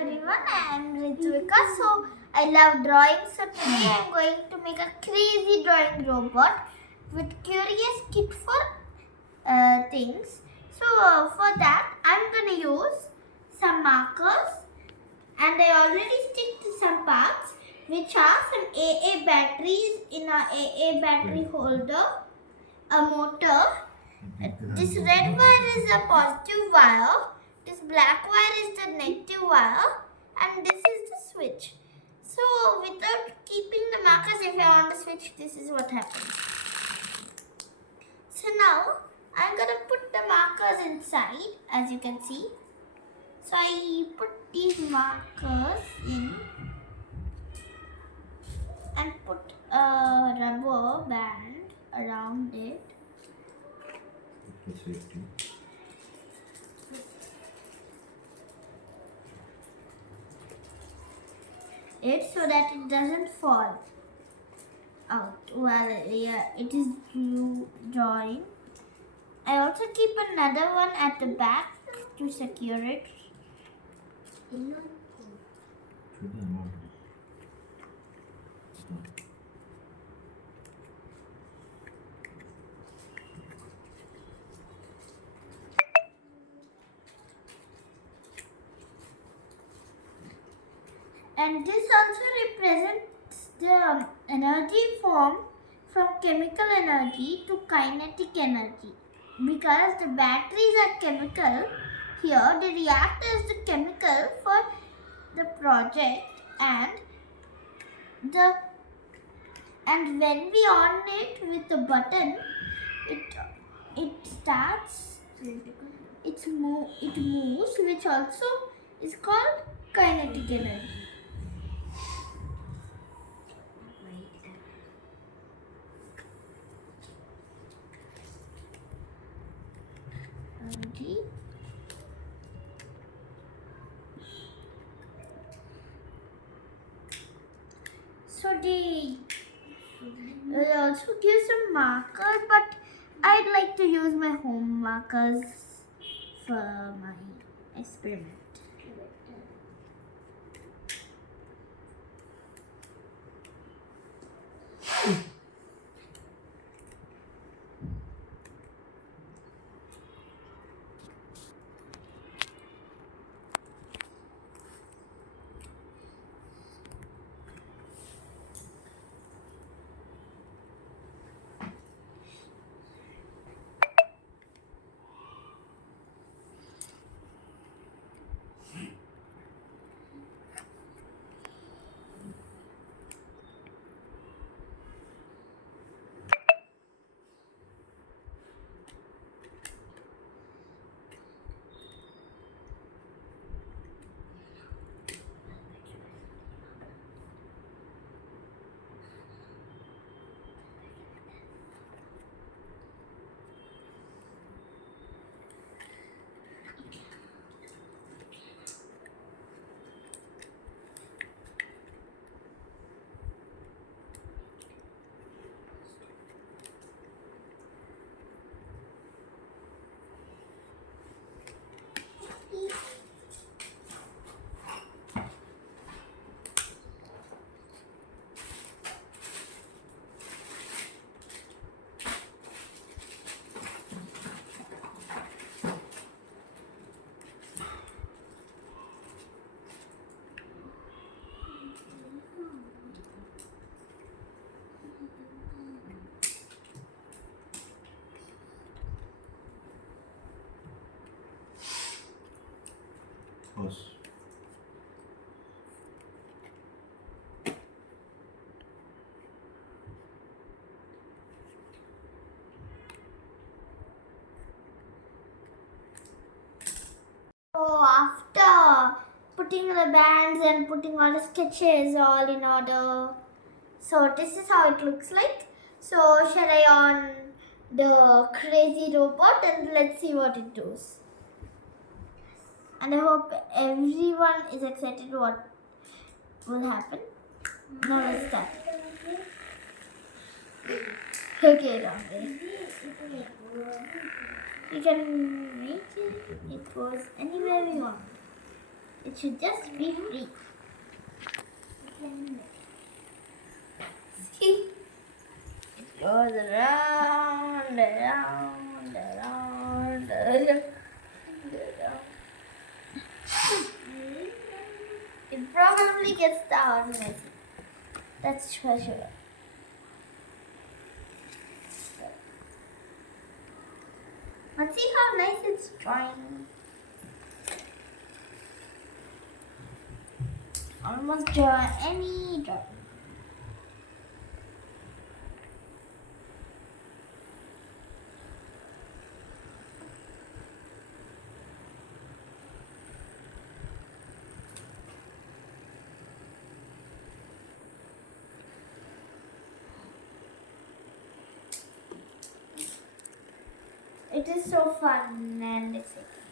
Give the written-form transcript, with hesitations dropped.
everyone, I am Ritu. So I love drawing. So today I am going to make a crazy drawing robot with curious kit for things. So for that I am going to use some markers, and I already sticked some parts which are some AA batteries in a AA battery holder, a motor. This red wire is a positive wire, this black wire is the negative wire, and this is the switch. So without keeping the markers, if I want to switch, this is what happens. So now I'm going to put the markers inside, as you can see. So I put these markers in and put a rubber band around it. So that it doesn't fall out while it is drawing. I also keep another one at the back to secure it. And this also represents the energy formed from chemical energy to kinetic energy. Because the batteries are chemical, here the reactor is the chemical for the project, and when we on it with the button, it starts, it moves, which also is called kinetic energy. So they will also give some markers, but I'd like to use my home markers for my experiment. Pause. So after putting the bands and putting all the sketches all in order, so this is how it looks like. So shall I on the crazy robot and let's see what it does. And I hope everyone is excited what will happen. Now let's start. Okay, Ramveer. You can reach it. It goes anywhere we want. It should just be free. See? It goes around, around, around, around. It probably gets the house messy. That's for sure. But see how nice it's drawing. Almost draw any drawing. It is so fun and exciting.